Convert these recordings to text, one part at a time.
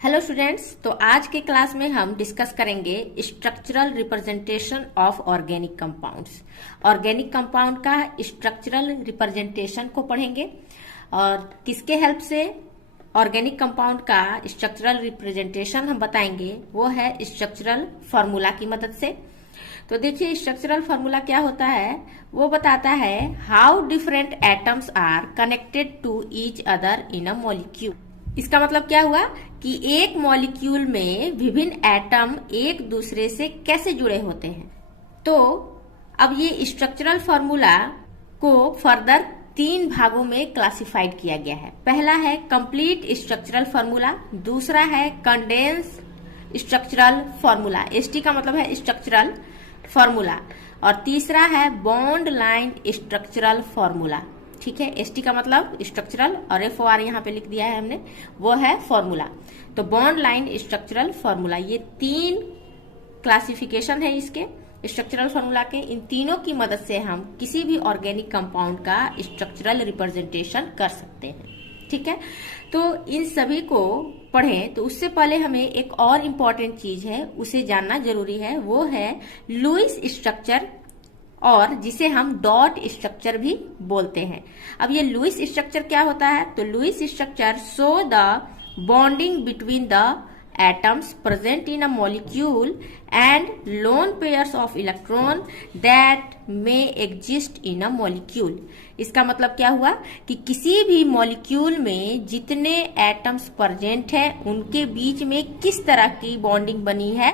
Hello students, तो आज के क्लास में हम डिस्कस करेंगे structural representation of organic compounds. Organic compound का स्ट्रक्चरल रिप्रेजेंटेशन को पढ़ेंगे और किसके हेल्प से ऑर्गेनिक कंपाउंड का स्ट्रक्चरल रिप्रेजेंटेशन हम बताएंगे, वो है स्ट्रक्चरल फॉर्मूला की मदद से। तो देखिए, स्ट्रक्चरल फॉर्मूला क्या होता है, वो बताता है how different atoms are connected to each other in a molecule. इसका मतलब क्या हुआ कि एक मॉलिक्यूल में विभिन्न एटम एक दूसरे से कैसे जुड़े होते हैं। तो अब ये स्ट्रक्चरल फॉर्मूला को फर्दर 3 भागों में क्लासिफाइड किया गया है। पहला है कंप्लीट स्ट्रक्चरल फॉर्मूला, दूसरा है कंडेंस स्ट्रक्चरल फॉर्मूला, एसटी का मतलब है स्ट्रक्चरल फॉर्मूला, और तीसरा है बॉन्ड लाइन स्ट्रक्चरल फॉर्मूला। ठीक है, एसटी का मतलब स्ट्रक्चरल और FOR यहाँ पे लिख दिया है हमने, वो है फॉर्मूला। तो बॉन्ड लाइन स्ट्रक्चरल फॉर्मूला, ये 3 क्लासिफिकेशन है इसके स्ट्रक्चरल फॉर्मूला के। इन तीनों की मदद से हम किसी भी ऑर्गेनिक कंपाउंड का स्ट्रक्चरल रिप्रेजेंटेशन कर सकते हैं। ठीक है, तो इन सभी को पढ़ें तो उससे पहले हमें एक और इम्पोर्टेंट चीज है, उसे जानना जरूरी है, वो है लुईस स्ट्रक्चर, और जिसे हम डॉट स्ट्रक्चर भी बोलते हैं। अब ये लुईस स्ट्रक्चर क्या होता है, तो Lewis structure show the bonding between the atoms present in a molecule and lone pairs of electron that may exist in a molecule। इसका मतलब क्या हुआ कि किसी भी मॉलिक्यूल में जितने एटम्स प्रेजेंट हैं उनके बीच में किस तरह की बॉन्डिंग बनी है।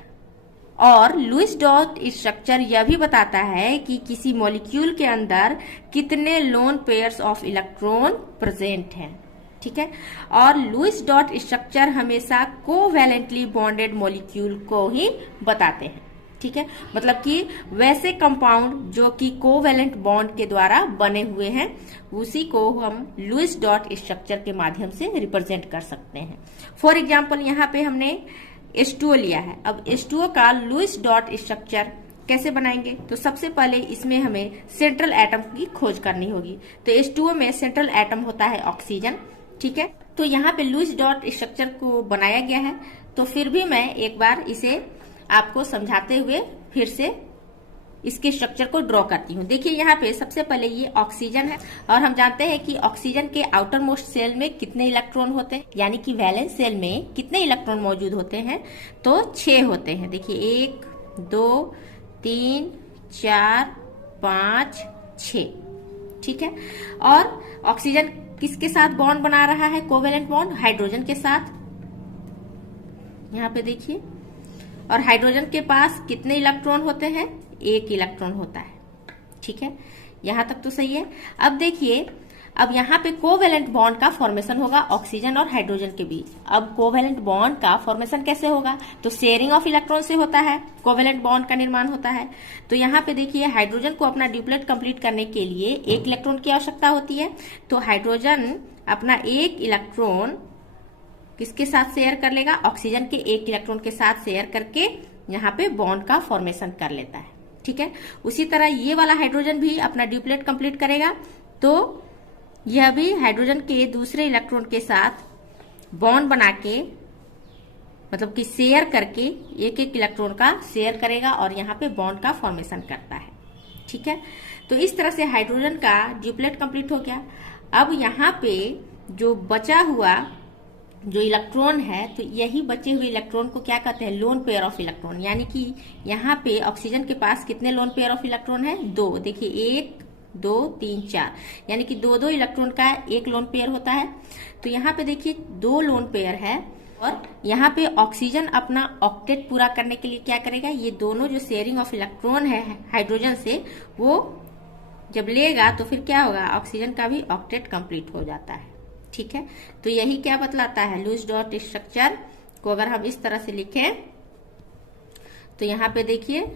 और लुईस डॉट स्ट्रक्चर यह भी बताता है कि किसी मॉलिक्यूल के अंदर कितने lone pairs of electron present हैं। ठीक है, और लुईस डॉट स्ट्रक्चर हमेशा कोवैलेंटली बॉन्डेड मॉलिक्यूल को ही बताते हैं। ठीक है, मतलब कि वैसे कंपाउंड जो कि कोवैलेंट बॉन्ड के द्वारा बने हुए हैं, उसी को हम लुईस डॉट स्ट्रक्चर के माध्यम से रिप्रेजेंट कर सकते हैं। फॉर एग्जाम्पल, यहाँ पे हमने H2O लिया है। अब H2O का लुईस डॉट स्ट्रक्चर कैसे बनाएंगे, तो सबसे पहले इसमें हमें सेंट्रल एटम की खोज करनी होगी। तो H2O में सेंट्रल एटम होता है ऑक्सीजन। ठीक है, तो यहाँ पे लुईस डॉट स्ट्रक्चर को बनाया गया है। तो फिर भी मैं एक बार इसे आपको समझाते हुए फिर से इसके स्ट्रक्चर को ड्रॉ करती हूँ। देखिए, यहाँ पे सबसे पहले ये ऑक्सीजन है, और हम जानते हैं कि ऑक्सीजन के आउटर मोस्ट सेल में कितने इलेक्ट्रॉन होते हैं, यानी कि वैलेंस सेल में कितने इलेक्ट्रॉन मौजूद होते हैं, तो 6 होते हैं। देखिए, 1 2 3 4 5 6। ठीक है, और ऑक्सीजन किसके साथ बॉन्ड बना रहा है, कोवेलेंट बॉन्ड हाइड्रोजन के साथ। यहाँ पे देखिए, और हाइड्रोजन के पास कितने इलेक्ट्रॉन होते हैं, 1 इलेक्ट्रॉन होता है। ठीक है, यहाँ तक तो सही है। अब देखिए, अब यहाँ पे कोवेलेंट बॉन्ड का फॉर्मेशन होगा ऑक्सीजन और हाइड्रोजन के बीच। अब कोवेलेंट बॉन्ड का फॉर्मेशन कैसे होगा, तो शेयरिंग ऑफ इलेक्ट्रॉन से होता है, कोवेलेंट बॉन्ड का निर्माण होता है। तो यहाँ पे देखिए, हाइड्रोजन को अपना ड्यूप्लेट कंप्लीट करने के लिए 1 इलेक्ट्रॉन की आवश्यकता होती है। तो हाइड्रोजन अपना 1 इलेक्ट्रॉन किसके साथ शेयर कर लेगा, ऑक्सीजन के 1 इलेक्ट्रॉन के साथ शेयर करके यहाँ पे बॉन्ड का फॉर्मेशन कर लेता है। ठीक है, उसी तरह ये वाला हाइड्रोजन भी अपना ड्यूप्लेट कंप्लीट करेगा, तो यह भी हाइड्रोजन के दूसरे इलेक्ट्रॉन के साथ बॉन्ड बना के, मतलब कि शेयर करके 1 इलेक्ट्रॉन का शेयर करेगा और यहाँ पे बॉन्ड का फॉर्मेशन करता है। ठीक है, तो इस तरह से हाइड्रोजन का ड्यूप्लेट कंप्लीट हो गया। अब यहाँ पे जो बचा हुआ जो इलेक्ट्रॉन है, तो यही बचे हुए इलेक्ट्रॉन को क्या कहते हैं, लोन पेयर ऑफ इलेक्ट्रॉन। यानी कि यहाँ पे ऑक्सीजन के पास कितने लोन पेयर ऑफ इलेक्ट्रॉन है, 2। देखिए, 1 2 3 4, यानी कि 2 इलेक्ट्रॉन का 1 लोन पेयर होता है। तो यहाँ पे देखिए 2 लोन पेयर है, और यहाँ पे ऑक्सीजन अपना ऑक्टेट पूरा करने के लिए क्या करेगा, ये दोनों जो शेयरिंग ऑफ इलेक्ट्रॉन है हाइड्रोजन से, वो जब लेगा तो फिर क्या होगा, ऑक्सीजन का भी ऑक्टेट कंप्लीट हो जाता है। ठीक है, तो यही क्या बतलाता है, लुईस डॉट स्ट्रक्चर को अगर हम इस तरह से लिखें तो यहाँ पे देखिए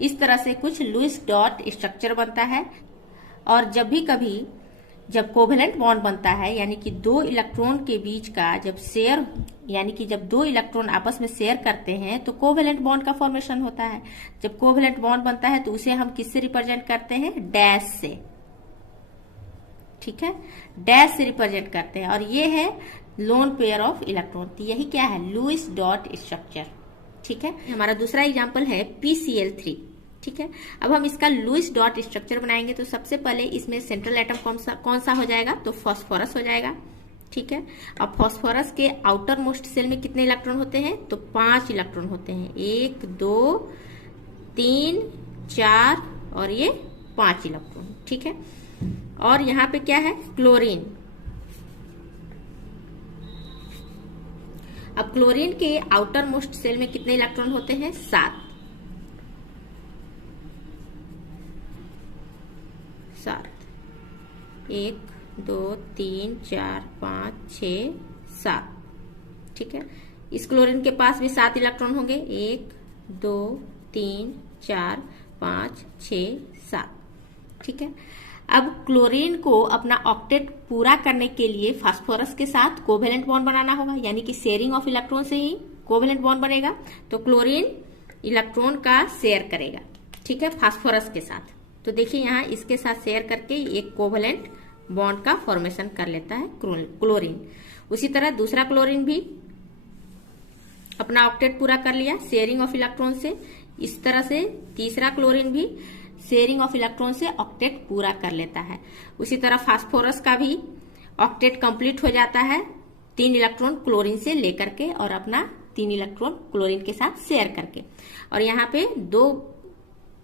इस तरह से कुछ लुईस डॉट स्ट्रक्चर बनता है। और जब भी कभी जब कोवेलेंट बॉन्ड बनता है, यानी कि 2 इलेक्ट्रॉन के बीच का जब शेयर, यानी कि जब 2 इलेक्ट्रॉन आपस में शेयर करते हैं तो कोवेलेंट बॉन्ड का फॉर्मेशन होता है। जब कोवेलेंट बॉन्ड बनता है तो उसे हम किससे रिप्रेजेंट करते हैं, डैश से। ठीक है, डैश से रिप्रेजेंट करते हैं, और ये है लोन पेयर ऑफ इलेक्ट्रॉन। तो यही क्या है, लुईस डॉट स्ट्रक्चर। ठीक है, हमारा दूसरा एग्जांपल है PCl3। ठीक है, अब हम इसका लुईस डॉट स्ट्रक्चर बनाएंगे। तो सबसे पहले इसमें सेंट्रल एटम कौन सा हो जाएगा, तो फास्फोरस हो जाएगा। ठीक है, अब फास्फोरस के आउटर मोस्ट सेल में कितने इलेक्ट्रॉन होते हैं, तो 5 इलेक्ट्रॉन होते हैं। 1 2 3 4 और ये 5 इलेक्ट्रॉन। ठीक है, और यहाँ पे क्या है, क्लोरीन। अब क्लोरीन के आउटर मोस्ट सेल में कितने इलेक्ट्रॉन होते हैं, 7। 1 2 3 4 5 6 7। ठीक है, इस क्लोरीन के पास भी 7 इलेक्ट्रॉन होंगे। 1 2 3 4 5 6 7। ठीक है, अब क्लोरीन को अपना ऑक्टेट पूरा करने के लिए फास्फोरस के साथ कोवेलेंट बॉन्ड बनाना होगा, यानी कि शेयरिंग ऑफ इलेक्ट्रॉन से ही कोवेलेंट बॉन्ड बनेगा। तो क्लोरीन इलेक्ट्रॉन का शेयर करेगा, ठीक है, फास्फोरस के साथ। तो देखिए यहाँ इसके साथ शेयर करके एक कोवेलेंट बॉन्ड का फॉर्मेशन कर लेता है क्लोरीन। उसी तरह दूसरा क्लोरीन भी अपना ऑक्टेट पूरा कर लिया शेयरिंग ऑफ इलेक्ट्रॉन से। इस तरह से तीसरा क्लोरीन भी शेयरिंग ऑफ इलेक्ट्रॉन से ऑक्टेट पूरा कर लेता है। उसी तरह फास्फोरस का भी ऑक्टेट कंप्लीट हो जाता है 3 इलेक्ट्रॉन क्लोरीन से लेकर के और अपना 3 इलेक्ट्रॉन क्लोरीन के साथ शेयर करके। और यहाँ पे 2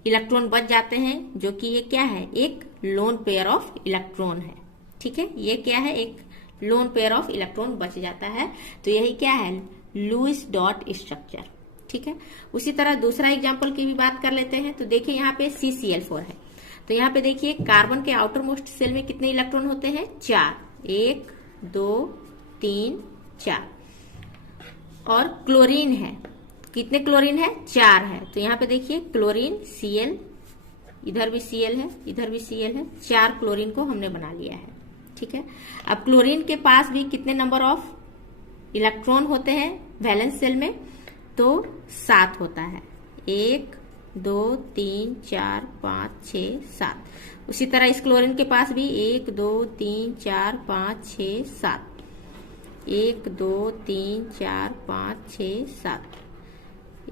इलेक्ट्रॉन बच जाते हैं, जो कि ये क्या है, एक लोन पेयर ऑफ इलेक्ट्रॉन है। ठीक है, ये क्या है, एक लोन पेयर ऑफ इलेक्ट्रॉन बच जाता है। तो यही क्या है, लुईस डॉट स्ट्रक्चर। ठीक है, उसी तरह दूसरा एग्जांपल की भी बात कर लेते हैं। तो देखिए यहाँ पे CCl4 है। तो यहाँ पे देखिए कार्बन के आउटर मोस्ट सेल में कितने इलेक्ट्रॉन होते हैं, 4। 1 2 3 4। और क्लोरीन है, कितने क्लोरीन है, 4 है। तो यहाँ पे देखिए क्लोरीन Cl, इधर भी Cl है, इधर भी Cl है, 4 क्लोरीन को हमने बना लिया है। ठीक है, अब क्लोरीन के पास भी कितने नंबर ऑफ इलेक्ट्रॉन होते हैं वैलेंस सेल में, तो 7 होता है। 1 2 3 4 5 6 7। उसी तरह इस क्लोरीन के पास भी 1 2 3 4 5 6 7। 1 2 3 4 5 6 7।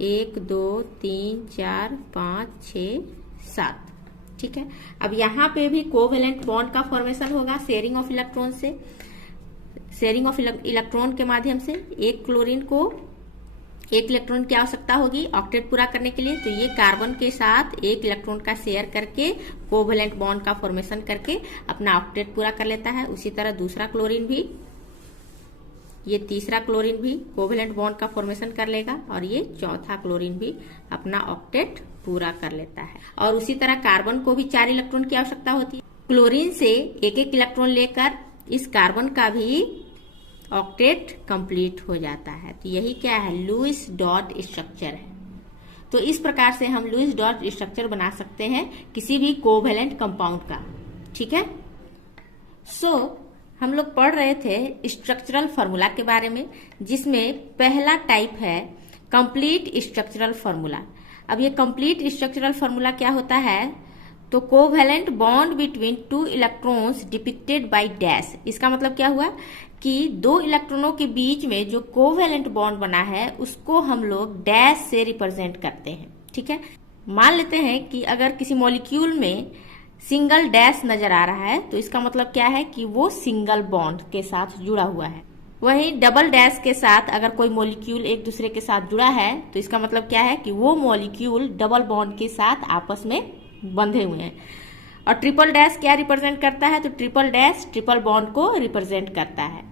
1 2 3 4 5 6 7। ठीक है, अब यहाँ पे भी कोवेलेंट बॉन्ड का फॉर्मेशन होगा शेयरिंग ऑफ इलेक्ट्रॉन से। शेयरिंग ऑफ इलेक्ट्रॉन के माध्यम से एक क्लोरीन को 1 इलेक्ट्रॉन की आवश्यकता होगी ऑक्टेट पूरा करने के लिए। तो ये कार्बन के साथ 1 इलेक्ट्रॉन का शेयर करके कोवेलेंट बॉन्ड का फॉर्मेशन करके अपना ऑक्टेट पूरा कर लेता है। उसी तरह दूसरा क्लोरीन भी, ये तीसरा क्लोरीन भी कोवेलेंट बॉन्ड का फॉर्मेशन कर लेगा और ये चौथा क्लोरीन भी अपना ऑक्टेट पूरा कर लेता है। और उसी तरह कार्बन को भी 4 इलेक्ट्रॉन की आवश्यकता होती है। क्लोरीन से 1 इलेक्ट्रॉन लेकर इस कार्बन का भी ऑक्टेट कंप्लीट हो जाता है। तो यही क्या है, लुईस डॉट स्ट्रक्चर है। तो इस प्रकार से हम लुईस डॉट स्ट्रक्चर बना सकते हैं किसी भी कोवेलेंट कंपाउंड का। ठीक है, हम लोग पढ़ रहे थे स्ट्रक्चरल फार्मूला के बारे में, जिसमें पहला टाइप है कंप्लीट स्ट्रक्चरल फार्मूला। अब ये कंप्लीट स्ट्रक्चरल फार्मूला क्या होता है, तो covalent bond between 2 electrons depicted by dash. इसका मतलब क्या हुआ कि 2 इलेक्ट्रॉनों के बीच में जो कोवेलेंट बॉन्ड बना है उसको हम लोग डैश से रिप्रेजेंट करते हैं। ठीक है, मान लेते हैं कि अगर किसी मॉलिक्यूल में सिंगल डैश नजर आ रहा है तो इसका मतलब क्या है कि वो सिंगल बॉन्ड के साथ जुड़ा हुआ है। वहीं डबल डैश के साथ अगर कोई मॉलिक्यूल एक दूसरे के साथ जुड़ा है तो इसका मतलब क्या है कि वो मॉलिक्यूल डबल बॉन्ड के साथ आपस में बंधे हुए हैं। और ट्रिपल डैश क्या रिप्रेजेंट करता है, तो ट्रिपल डैश ट्रिपल बॉन्ड को रिप्रेजेंट करता है।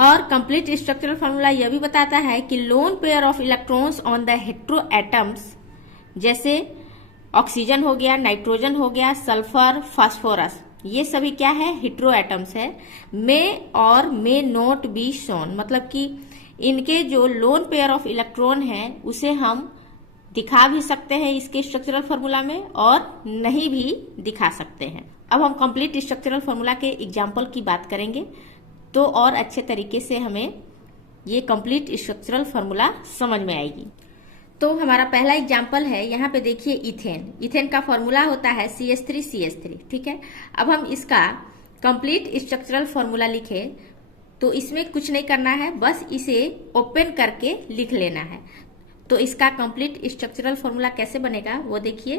और कंप्लीट स्ट्रक्चरल फार्मूला यह भी बताता है कि lone pair of electrons on the hetero atoms, जैसे ऑक्सीजन हो गया, नाइट्रोजन हो गया, सल्फर, फास्फोरस, ये सभी क्या है, हेटेरो एटम्स है। मे और मे नॉट बी शोन, मतलब कि इनके जो लोन पेयर ऑफ इलेक्ट्रॉन है उसे हम दिखा भी सकते हैं इसके स्ट्रक्चरल फार्मूला में और नहीं भी दिखा सकते हैं। अब हम कंप्लीट स्ट्रक्चरल फार्मूला के एग्जाम्पल की बात करेंगे तो और अच्छे तरीके से हमें ये कंप्लीट स्ट्रक्चरल फार्मूला समझ में आएगी। तो हमारा पहला एग्जाम्पल है, यहाँ पे देखिए इथेन। इथेन का फॉर्मूला होता है CH3CH3। ठीक है, अब हम इसका कंप्लीट स्ट्रक्चरल फार्मूला लिखे तो इसमें कुछ नहीं करना है, बस इसे ओपन करके लिख लेना है। तो इसका कंप्लीट स्ट्रक्चरल फॉर्मूला कैसे बनेगा वो देखिए।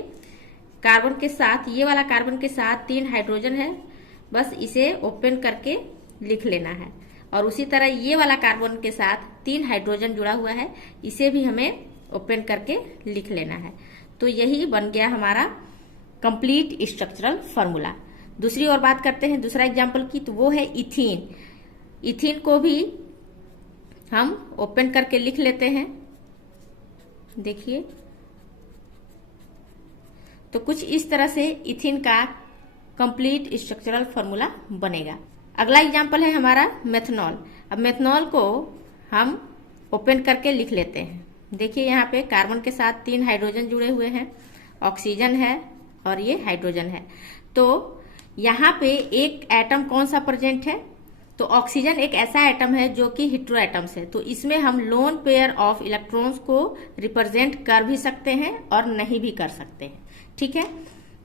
कार्बन के साथ, ये वाला कार्बन के साथ 3 हाइड्रोजन है, बस इसे ओपन करके लिख लेना है। और उसी तरह ये वाला कार्बन के साथ 3 हाइड्रोजन जुड़ा हुआ है, इसे भी हमें ओपन करके लिख लेना है। तो यही बन गया हमारा कंप्लीट स्ट्रक्चरल फॉर्मूला। दूसरी और बात करते हैं दूसरा एग्जांपल की, तो वो है इथीन। इथीन को भी हम ओपन करके लिख लेते हैं। देखिए, तो कुछ इस तरह से इथीन का कंप्लीट स्ट्रक्चरल फॉर्मूला बनेगा। अगला एग्जांपल है हमारा मेथनॉल। अब मेथनॉल को हम ओपन करके लिख लेते हैं। देखिए, यहाँ पे कार्बन के साथ 3 हाइड्रोजन जुड़े हुए हैं, ऑक्सीजन है और ये हाइड्रोजन है। तो यहाँ पे एक एटम कौन सा प्रेजेंट है, तो ऑक्सीजन एक ऐसा एटम है जो कि हेटेरो एटम्स है। तो इसमें हम लोन पेयर ऑफ इलेक्ट्रॉन्स को रिप्रेजेंट कर भी सकते हैं और नहीं भी कर सकते हैं। ठीक है,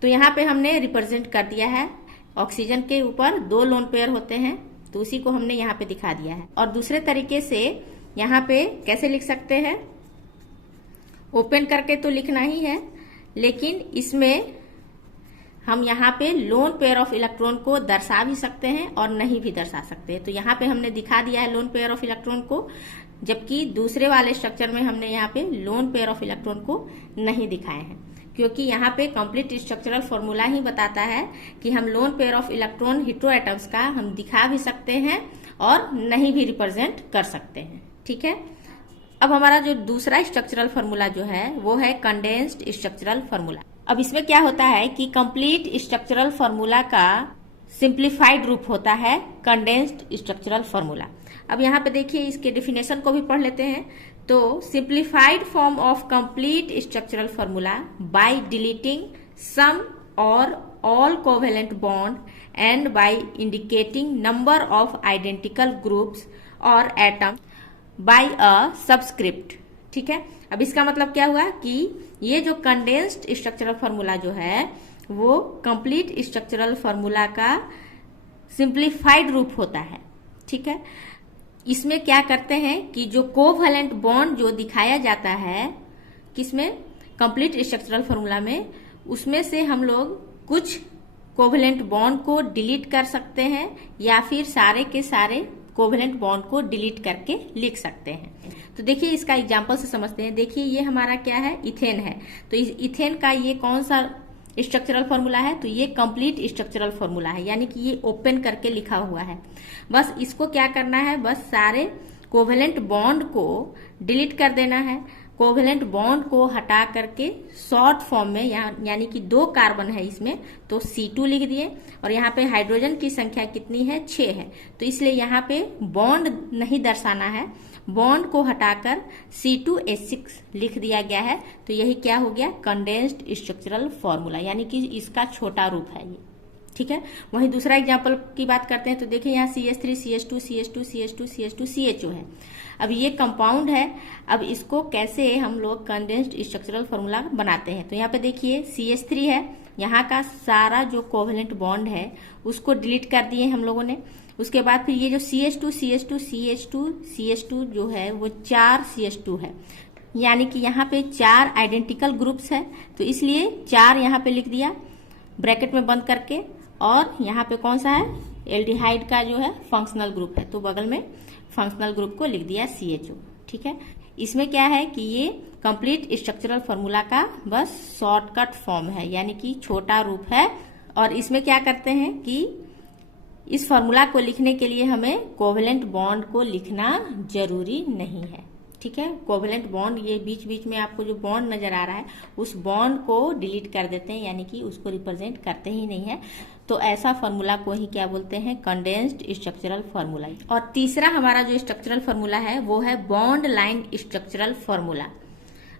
तो यहाँ पे हमने रिप्रेजेंट कर दिया है। ऑक्सीजन के ऊपर 2 लोन पेयर होते हैं, तो उसी को हमने यहाँ पे दिखा दिया है। और दूसरे तरीके से यहाँ पे कैसे लिख सकते हैं, ओपन करके तो लिखना ही है, लेकिन इसमें हम यहाँ पे लोन पेयर ऑफ इलेक्ट्रॉन को दर्शा भी सकते हैं और नहीं भी दर्शा सकते हैं। तो यहाँ पे हमने दिखा दिया है लोन पेयर ऑफ इलेक्ट्रॉन को, जबकि दूसरे वाले स्ट्रक्चर में हमने यहाँ पे लोन पेयर ऑफ इलेक्ट्रॉन को नहीं दिखाए हैं, क्योंकि यहाँ पे कंप्लीट स्ट्रक्चरल फॉर्मूला ही बताता है कि हम lone pair of electron hetero atoms का हम दिखा भी सकते हैं और नहीं भी रिप्रेजेंट कर सकते हैं। ठीक है, अब हमारा जो दूसरा स्ट्रक्चरल फॉर्मूला जो है वो है कंडेंस्ड स्ट्रक्चरल फॉर्मूला। अब इसमें क्या होता है कि कंप्लीट स्ट्रक्चरल फॉर्मूला का सिंप्लीफाइड रूप होता है कंडेंस्ड स्ट्रक्चरल फॉर्मूला। अब यहाँ पे देखिए, इसके डेफिनेशन को भी पढ़ लेते हैं। तो simplified form of complete structural formula by deleting some और all covalent bond and by indicating number of identical groups और एटम बाय अ सबस्क्रिप्ट। ठीक है, अब इसका मतलब क्या हुआ कि ये जो कंडेंस्ड स्ट्रक्चरल फॉर्मूला जो है वो कंप्लीट स्ट्रक्चरल फॉर्मूला का सिंप्लीफाइड रूप होता है। ठीक है, इसमें क्या करते हैं कि जो कोवैलेंट बॉन्ड जो दिखाया जाता है किसमें, कंप्लीट स्ट्रक्चरल फॉर्मूला में, उसमें से हम लोग कुछ कोवैलेंट बॉन्ड को डिलीट कर सकते हैं या फिर सारे के सारे कोवैलेंट बॉन्ड को डिलीट करके लिख सकते हैं। तो देखिए, इसका एग्जांपल से समझते हैं। देखिए, ये हमारा क्या है, इथेन है। तो इस इथेन का ये कौन सा स्ट्रक्चरल फॉर्मूला है, तो ये कंप्लीट स्ट्रक्चरल फॉर्मूला है, यानी कि ये ओपन करके लिखा हुआ है। बस इसको क्या करना है, बस सारे कोवैलेंट बॉन्ड को डिलीट कर देना है। कोवैलेंट बॉन्ड को हटा करके शॉर्ट फॉर्म में, यानी कि 2 कार्बन है इसमें, तो C2 लिख दिए। और यहाँ पे हाइड्रोजन की संख्या कितनी है, 6 है। तो इसलिए यहाँ पे बॉन्ड नहीं दर्शाना है, बॉन्ड को हटाकर C2H6 लिख दिया गया है। तो यही क्या हो गया, कंडेंस्ड स्ट्रक्चरल फॉर्मूला, यानी कि इसका छोटा रूप है ये। ठीक है, वहीं दूसरा एग्जांपल की बात करते हैं। तो देखिए, यहाँ CH3 CH2 CH2 CH2 CH2 CHO है। अब ये कंपाउंड है। अब इसको कैसे हम लोग कंडेंस्ड स्ट्रक्चरल फॉर्मूला बनाते हैं, तो यहाँ पे देखिए CH3 है, यहाँ का सारा जो कोवैलेंट बॉन्ड है उसको डिलीट कर दिए हम लोगों ने। उसके बाद फिर ये जो CH2 CH2 CH2 CH2 जो है वो 4 CH2 है, यानी कि यहाँ पे 4 आइडेंटिकल ग्रुप्स है। तो इसलिए 4 यहाँ पे लिख दिया ब्रैकेट में बंद करके। और यहाँ पे कौन सा है, एल्डिहाइड का जो है फंक्शनल ग्रुप है, तो बगल में फंक्शनल ग्रुप को लिख दिया CHO। ठीक है, इसमें क्या है कि ये कंप्लीट स्ट्रक्चरल फॉर्मूला का बस शॉर्टकट फॉर्म है, यानी कि छोटा रूप है। और इसमें क्या करते हैं कि इस फॉर्मूला को लिखने के लिए हमें कोवैलेंट बॉन्ड को लिखना जरूरी नहीं है। ठीक है, कोवैलेंट बॉन्ड, ये बीच बीच में आपको जो बॉन्ड नजर आ रहा है उस बॉन्ड को डिलीट कर देते हैं, यानी कि उसको रिप्रेजेंट करते ही नहीं है। तो ऐसा फॉर्मूला को ही क्या बोलते हैं, कंडेंस्ड स्ट्रक्चरल फॉर्मूला। और तीसरा हमारा जो स्ट्रक्चरल फॉर्मूला है वो है बॉन्ड लाइन स्ट्रक्चरल फॉर्मूला।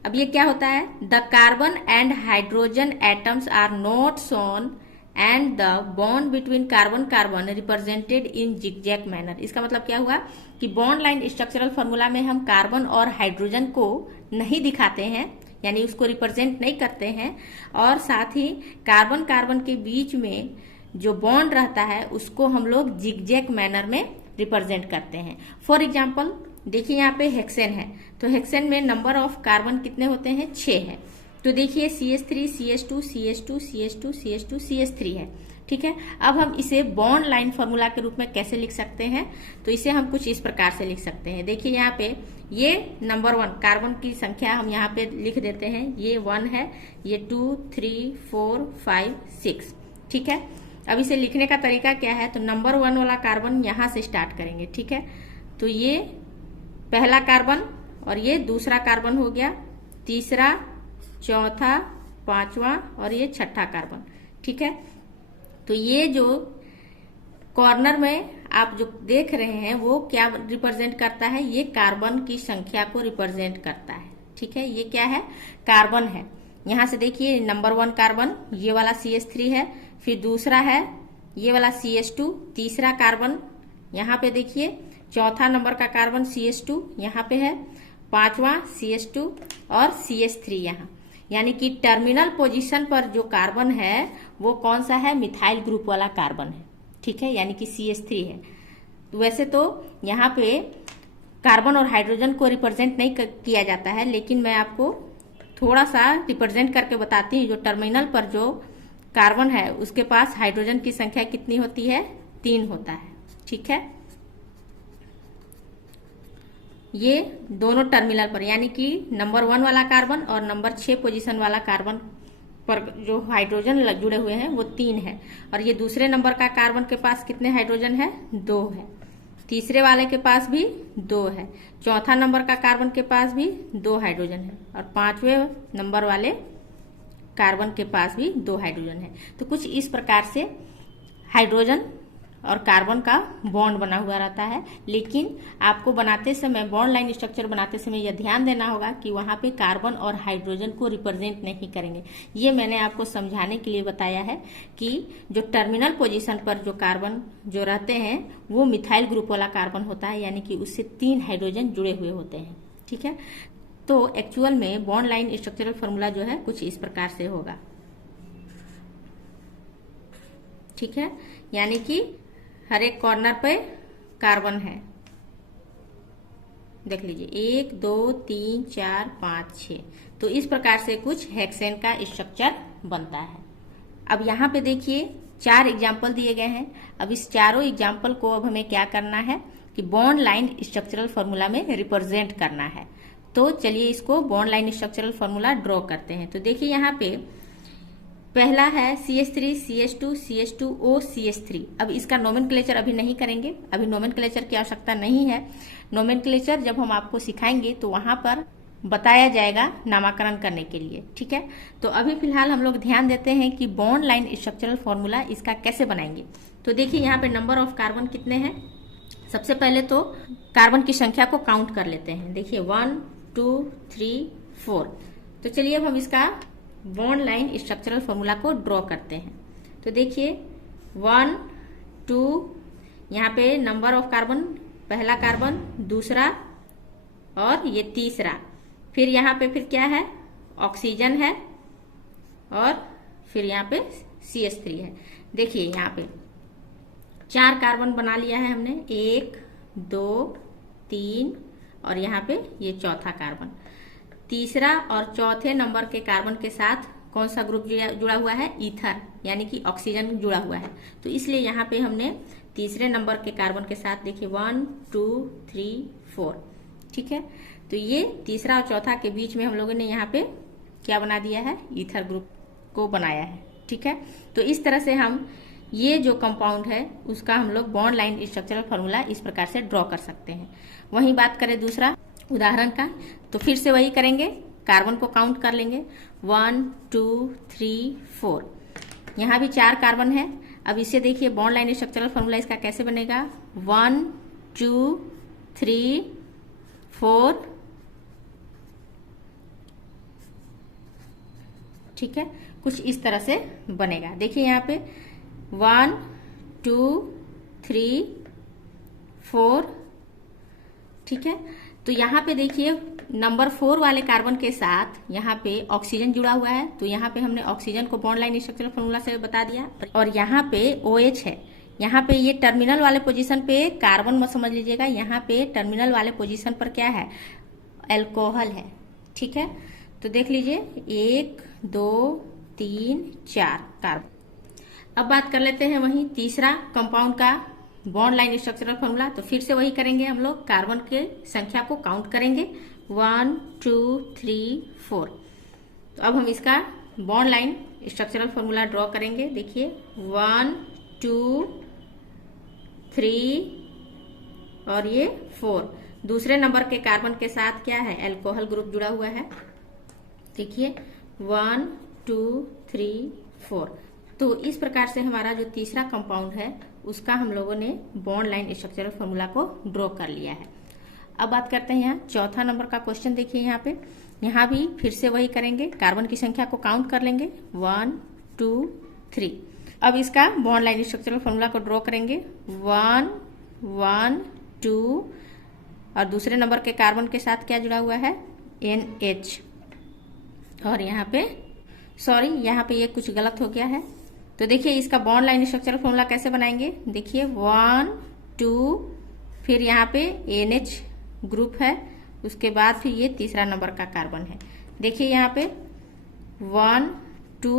अब ये क्या होता है, the carbon and hydrogen atoms are not shown and the bond between carbon carbon represented in zigzag manner. इसका मतलब क्या हुआ कि बॉन्ड लाइन स्ट्रक्चरल फॉर्मूला में हम कार्बन और हाइड्रोजन को नहीं दिखाते हैं, यानी उसको रिप्रेजेंट नहीं करते हैं। और साथ ही कार्बन कार्बन के बीच में जो बॉन्ड रहता है उसको हम लोग जिगजैग मैनर में रिप्रेजेंट करते हैं। फॉर एग्जाम्पल देखिए यहाँ पे हेक्सेन है, तो हेक्सेन में नंबर ऑफ कार्बन कितने होते हैं, 6 है। तो देखिए CH3 CH2 CH2 CH2 CH2 CH3 है, ठीक है। अब हम इसे बॉन्ड लाइन फॉर्मूला के रूप में कैसे लिख सकते हैं, तो इसे हम कुछ इस प्रकार से लिख सकते हैं। देखिए यहाँ पे ये नंबर 1 कार्बन की संख्या हम यहाँ पे लिख देते हैं, ये 1 है, ये 2 3 4 5 6, ठीक है। अब इसे लिखने का तरीका क्या है, तो नंबर 1 वाला कार्बन यहाँ से स्टार्ट करेंगे, ठीक है। तो ये पहला कार्बन और ये दूसरा कार्बन हो गया, तीसरा, चौथा, पांचवा और ये छठा कार्बन, ठीक है। तो ये जो कॉर्नर में आप जो देख रहे हैं वो क्या रिप्रेजेंट करता है, ये कार्बन की संख्या को रिप्रेजेंट करता है, ठीक है। ये क्या है, कार्बन है। यहाँ से देखिए नंबर 1 कार्बन ये वाला CH3 है, फिर दूसरा है ये वाला CH2, तीसरा कार्बन यहाँ पे देखिए, चौथा नंबर का कार्बन CH2 यहाँ पे है, पांचवा CH2 और CH3 यहाँ, यानी कि टर्मिनल पोजीशन पर जो कार्बन है वो कौन सा है, मिथाइल ग्रुप वाला कार्बन है, ठीक है, यानी कि CH3 है। वैसे तो यहाँ पे कार्बन और हाइड्रोजन को रिप्रेजेंट नहीं किया जाता है, लेकिन मैं आपको थोड़ा सा रिप्रेजेंट करके बताती हूँ। जो टर्मिनल पर जो कार्बन है उसके पास हाइड्रोजन की संख्या कितनी होती है, 3 होता है, ठीक है। ये दोनों टर्मिनल पर, यानी कि नंबर 1 वाला कार्बन और नंबर 6 पोजीशन वाला कार्बन पर जो हाइड्रोजन जुड़े हुए हैं वो 3 है। और ये दूसरे नंबर का कार्बन के पास कितने हाइड्रोजन है, 2 है। तीसरे वाले के पास भी 2 है, चौथा नंबर का कार्बन के पास भी 2 हाइड्रोजन है, और 5वें नंबर वाले कार्बन के पास भी 2 हाइड्रोजन है। तो कुछ इस प्रकार से हाइड्रोजन और कार्बन का बॉन्ड बना हुआ रहता है। लेकिन आपको बनाते समय, बॉन्ड लाइन स्ट्रक्चर बनाते समय यह ध्यान देना होगा कि वहां पे कार्बन और हाइड्रोजन को रिप्रेजेंट नहीं करेंगे। ये मैंने आपको समझाने के लिए बताया है कि जो टर्मिनल पोजीशन पर जो कार्बन जो रहते हैं वो मिथाइल ग्रुप वाला कार्बन होता है, यानी कि उससे 3 हाइड्रोजन जुड़े हुए होते हैं, ठीक है। तो एक्चुअल में बॉन्ड लाइन स्ट्रक्चरल फॉर्मूला जो है कुछ इस प्रकार से होगा, ठीक है। यानी कि हर एक कॉर्नर पे कार्बन है, देख लीजिए 1 2 3 4 5 6। तो इस प्रकार से कुछ हेक्सेन का स्ट्रक्चर बनता है। अब यहाँ पे देखिए 4 एग्जाम्पल दिए गए हैं। अब इस चारों एग्जाम्पल को अब हमें क्या करना है कि बॉन्ड लाइन स्ट्रक्चरल फॉर्मूला में रिप्रेजेंट करना है। तो चलिए इसको bond line structural formula draw करते हैं। तो देखिए यहाँ पे पहला है CH3 CH2 CH2O CH3। अब इसका नोमेनक्लेचर अभी नहीं करेंगे, अभी नोमेनक्लेचर की आवश्यकता नहीं है। नोमेनक्लेचर जब हम आपको सिखाएंगे तो वहां पर बताया जाएगा नामकरण करने के लिए, ठीक है। तो अभी फिलहाल हम लोग ध्यान देते हैं कि बॉन्ड लाइन स्ट्रक्चरल फॉर्मूला इसका कैसे बनाएंगे। तो देखिए यहाँ पे नंबर ऑफ कार्बन कितने हैं। सबसे पहले तो कार्बन की संख्या को काउंट कर लेते हैं। देखिए 1 2 3 4। तो चलिए अब हम इसका बॉन्ड लाइन स्ट्रक्चरल फॉर्मूला को ड्रॉ करते हैं। तो देखिए 1 2, यहाँ पे नंबर ऑफ कार्बन, पहला कार्बन, दूसरा और ये तीसरा, फिर यहाँ पे फिर क्या है, ऑक्सीजन है, और फिर यहाँ पे CH3 है। देखिए यहाँ पे 4 कार्बन बना लिया है हमने, 1 2 3, और यहाँ पे ये चौथा कार्बन। तीसरा और चौथे नंबर के कार्बन के साथ कौन सा ग्रुप जुड़ा हुआ है, ईथर, यानी कि ऑक्सीजन जुड़ा हुआ है। तो इसलिए यहाँ पे हमने तीसरे नंबर के कार्बन के साथ देखिए 1 2 3 4, ठीक है। तो ये तीसरा और चौथा के बीच में हम लोगों ने यहाँ पे क्या बना दिया है, ईथर ग्रुप को बनाया है, ठीक है। तो इस तरह से हम ये जो कंपाउंड है उसका हम लोग बॉन्ड लाइन स्ट्रक्चरल फॉर्मूला इस प्रकार से ड्रॉ कर सकते हैं। वहीं बात करें दूसरा उदाहरण का, तो फिर से वही करेंगे, कार्बन को काउंट कर लेंगे 1 2 3 4। यहाँ भी 4 कार्बन है। अब इसे देखिए बॉन्ड लाइन स्ट्रक्चरल फॉर्मूला इसका कैसे बनेगा, 1 2 3 4, ठीक है। कुछ इस तरह से बनेगा। देखिए यहाँ पे 1 2 3 4, ठीक है। तो यहाँ पे देखिए नंबर 4 वाले कार्बन के साथ यहाँ पे ऑक्सीजन जुड़ा हुआ है, तो यहाँ पे हमने ऑक्सीजन को बॉन्ड लाइन स्ट्रक्चरल फॉर्मूला से बता दिया। और यहाँ पे OH है, यहाँ पे ये टर्मिनल वाले पोजीशन पे कार्बन मत समझ लीजिएगा, यहाँ पे टर्मिनल वाले पोजीशन पर क्या है, अल्कोहल है। ठीक है, तो देख लीजिए 1 2 3 4 कार्बन। अब बात कर लेते हैं वही तीसरा कंपाउंड का बॉन्ड लाइन स्ट्रक्चरल फॉर्मूला। तो फिर से वही करेंगे हम लोग, कार्बन के संख्या को काउंट करेंगे 1 2 3 4। तो अब हम इसका bond line structural formula draw करेंगे। देखिए 1 2 3 और ये 4। दूसरे नंबर के कार्बन के साथ क्या है, अल्कोहल ग्रुप जुड़ा हुआ है। देखिए 1 2 3 4। तो इस प्रकार से हमारा जो तीसरा कंपाउंड है उसका हम लोगों ने बॉन्ड लाइन स्ट्रक्चरल फॉर्मूला को ड्रॉ कर लिया है। अब बात करते हैं यहाँ चौथा नंबर का क्वेश्चन। देखिए यहाँ पे, यहाँ भी फिर से वही करेंगे, कार्बन की संख्या को काउंट कर लेंगे 1 2 3। अब इसका बॉन्ड लाइन स्ट्रक्चरल फॉर्मूला को ड्रॉ करेंगे 1 1 2 और दूसरे नंबर के कार्बन के साथ क्या जुड़ा हुआ है, NH। और यहाँ पे सॉरी, यहाँ पे ये कुछ गलत हो गया है। तो देखिए इसका बॉन्ड लाइन स्ट्रक्चरल फॉर्मूला कैसे बनाएंगे। देखिए 1 2 फिर यहाँ पे NH ग्रुप है, उसके बाद फिर ये तीसरा नंबर का कार्बन है। देखिए यहाँ पे 1 2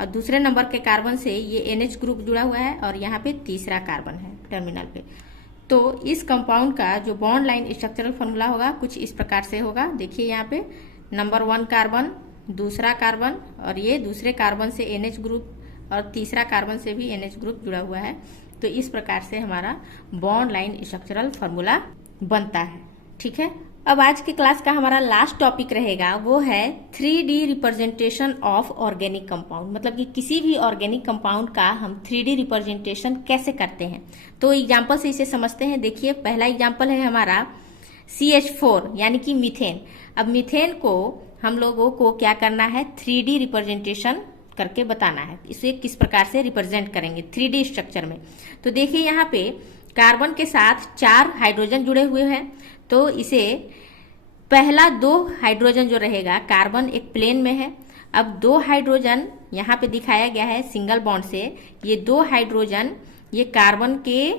और दूसरे नंबर के कार्बन से ये NH ग्रुप जुड़ा हुआ है और यहाँ पे तीसरा कार्बन है टर्मिनल पे। तो इस कंपाउंड का जो बॉन्ड लाइन स्ट्रक्चरल फॉर्मूला होगा कुछ इस प्रकार से होगा। देखिए यहाँ पे नंबर 1 कार्बन, दूसरा कार्बन और ये दूसरे कार्बन से NH ग्रुप और तीसरा कार्बन से भी NH ग्रुप जुड़ा हुआ है। तो इस प्रकार से हमारा बॉन्ड लाइन स्ट्रक्चरल फॉर्मूला बनता है। ठीक है, अब आज की क्लास का हमारा लास्ट टॉपिक रहेगा वो है 3D representation of organic compound. मतलब कि किसी भी ऑर्गेनिक कंपाउंड का हम 3D रिप्रेजेंटेशन कैसे करते हैं। तो एग्जाम्पल से इसे समझते हैं। देखिए पहला एग्जाम्पल है हमारा CH4 यानी कि मीथेन। अब मीथेन को हम लोगों को क्या करना है, 3D रिप्रेजेंटेशन करके बताना है। इसे किस प्रकार से रिप्रेजेंट करेंगे 3D स्ट्रक्चर में। तो देखिए यहाँ पे कार्बन के साथ 4 हाइड्रोजन जुड़े हुए हैं। तो इसे पहला 2 हाइड्रोजन जो रहेगा, कार्बन एक प्लेन में है। अब 2 हाइड्रोजन यहाँ पे दिखाया गया है सिंगल बॉन्ड से। ये 2 हाइड्रोजन ये कार्बन के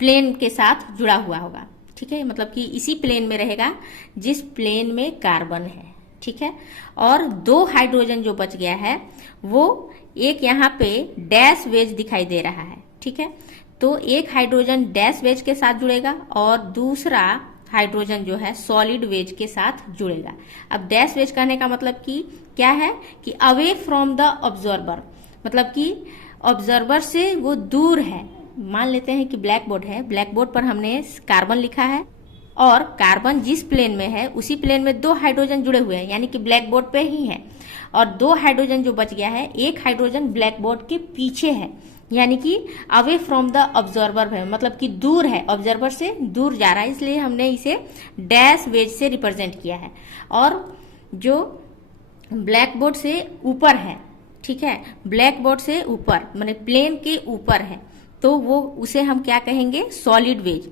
प्लेन के साथ जुड़ा हुआ होगा। ठीक है, मतलब कि इसी प्लेन में रहेगा जिस प्लेन में कार्बन है। ठीक है, और 2 हाइड्रोजन जो बच गया है वो एक यहाँ पे डैश वेज दिखाई दे रहा है। ठीक है, तो एक हाइड्रोजन डैश वेज के साथ जुड़ेगा और दूसरा हाइड्रोजन जो है सॉलिड वेज के साथ जुड़ेगा। अब डैश वेज कहने का मतलब कि क्या है कि अवे फ्रॉम द ऑब्जर्वर, मतलब कि ऑब्जर्वर से वो दूर है। मान लेते हैं कि ब्लैक बोर्ड है, ब्लैक बोर्ड पर हमने कार्बन लिखा है और कार्बन जिस प्लेन में है उसी प्लेन में 2 हाइड्रोजन जुड़े हुए हैं, यानी कि ब्लैक बोर्ड पे ही है। और 2 हाइड्रोजन जो बच गया है, एक हाइड्रोजन ब्लैक बोर्ड के पीछे है, यानी कि अवे फ्रॉम द ऑब्जर्वर है, मतलब कि दूर है, ऑब्जर्वर से दूर जा रहा है। इसलिए हमने इसे डैश वेज से रिप्रेजेंट किया है। और जो ब्लैक बोर्ड से ऊपर है, ठीक है, ब्लैक बोर्ड से ऊपर माने प्लेन के ऊपर है, तो वो उसे हम क्या कहेंगे, सॉलिड वेज।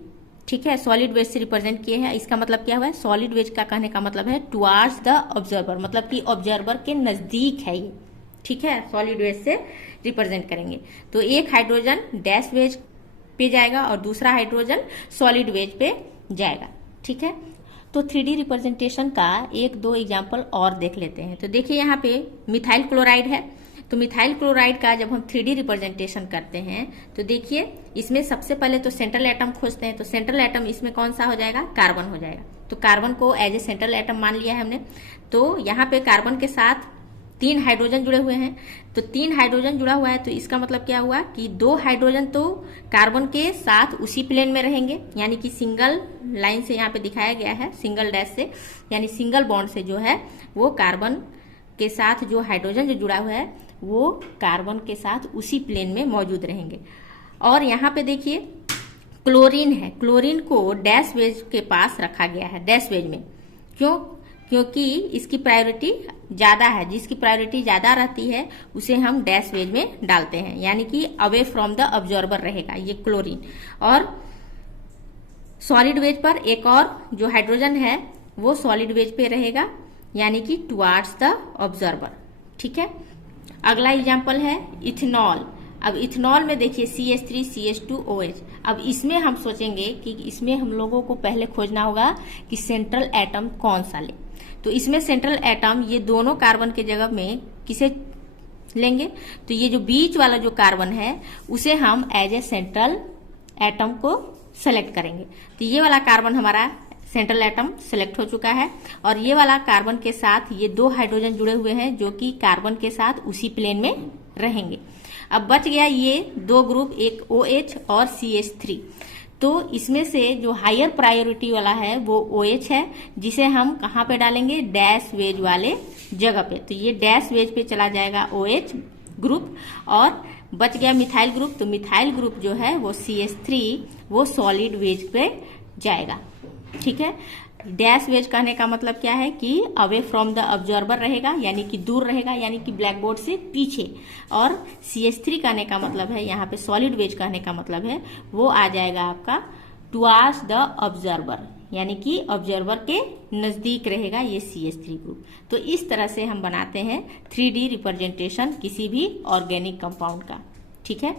ठीक है, सॉलिड वेज से रिप्रेजेंट किए हैं। इसका मतलब क्या हुआ, सॉलिड वेज का कहने का मतलब है टुवार्ड्स द ऑब्जर्वर, मतलब कि ऑब्जर्वर के नजदीक है ये। ठीक है, सॉलिड वेज से रिप्रेजेंट करेंगे। तो एक हाइड्रोजन डैश वेज पे जाएगा और दूसरा हाइड्रोजन सॉलिड वेज पे जाएगा। ठीक है, तो 3D रिप्रेजेंटेशन का 1-2 एग्जाम्पल और देख लेते हैं। तो देखिए यहाँ पे मिथाइल क्लोराइड है। तो मिथाइल क्लोराइड का जब हम 3D रिप्रेजेंटेशन करते हैं तो देखिए इसमें सबसे पहले तो सेंट्रल एटम खोजते हैं। तो सेंट्रल एटम इसमें कौन सा हो जाएगा, कार्बन हो जाएगा। तो कार्बन को एज ए सेंट्रल एटम मान लिया है हमने। तो यहाँ पे कार्बन के साथ 3 हाइड्रोजन जुड़े हुए हैं। तो 3 हाइड्रोजन जुड़ा हुआ है, तो इसका मतलब क्या हुआ कि 2 हाइड्रोजन तो कार्बन के साथ उसी प्लेन में रहेंगे, यानी कि सिंगल लाइन से यहाँ पे दिखाया गया है, सिंगल डैश से, यानी सिंगल बॉन्ड से जो है वो कार्बन के साथ जो हाइड्रोजन जो जुड़ा हुआ है वो कार्बन के साथ उसी प्लेन में मौजूद रहेंगे। और यहाँ पे देखिए क्लोरीन है। क्लोरीन को डैश वेज के पास रखा गया है, डैश वेज में। क्यों? क्योंकि इसकी प्रायोरिटी ज्यादा है। जिसकी प्रायोरिटी ज्यादा रहती है उसे हम डैश वेज में डालते हैं, यानी कि अवे फ्रॉम द ऑब्जर्वर रहेगा ये क्लोरीन। और सॉलिड वेज पर एक और जो हाइड्रोजन है वो सॉलिड वेज पे रहेगा, यानी कि टुवार्ड्स द ऑब्जर्वर। ठीक है, अगला एग्जाम्पल है इथेनॉल। अब इथेनॉल में देखिए CH3 CH2 OH। अब इसमें हम सोचेंगे कि इसमें हम लोगों को पहले खोजना होगा कि सेंट्रल एटम कौन सा ले। तो इसमें सेंट्रल एटम ये दोनों कार्बन के जगह में किसे लेंगे, तो ये जो बीच वाला जो कार्बन है उसे हम एज ए सेंट्रल एटम को सेलेक्ट करेंगे। तो ये वाला कार्बन हमारा सेंट्रल एटम सेलेक्ट हो चुका है और ये वाला कार्बन के साथ ये 2 हाइड्रोजन जुड़े हुए हैं जो कि कार्बन के साथ उसी प्लेन में रहेंगे। अब बच गया ये 2 ग्रुप, एक OH और CH3। तो इसमें से जो हायर प्रायोरिटी वाला है वो OH है, जिसे हम कहाँ पे डालेंगे, डैश वेज वाले जगह पे। तो ये डैश वेज पे चला जाएगा OH ग्रुप और बच गया मिथाइल ग्रुप। तो मिथाइल ग्रुप जो है वो CH3 वो सॉलिड वेज पे जाएगा। ठीक है, डैश वेज कहने का मतलब क्या है कि अवे फ्रॉम द ऑब्जर्वर रहेगा, यानी कि दूर रहेगा, यानी कि ब्लैक बोर्ड से पीछे। और CH3 कहने का मतलब है, यहाँ पे सॉलिड वेज कहने का मतलब है वो आ जाएगा आपका टुवर्ड्स द ऑब्जर्वर, यानी कि ऑब्जर्वर के नजदीक रहेगा ये CH3 ग्रुप। तो इस तरह से हम बनाते हैं 3D रिप्रेजेंटेशन किसी भी ऑर्गेनिक कंपाउंड का। ठीक है,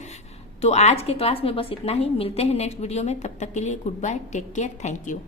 तो आज के क्लास में बस इतना ही। मिलते हैं नेक्स्ट वीडियो में, तब तक के लिए goodbye, take care, thank you.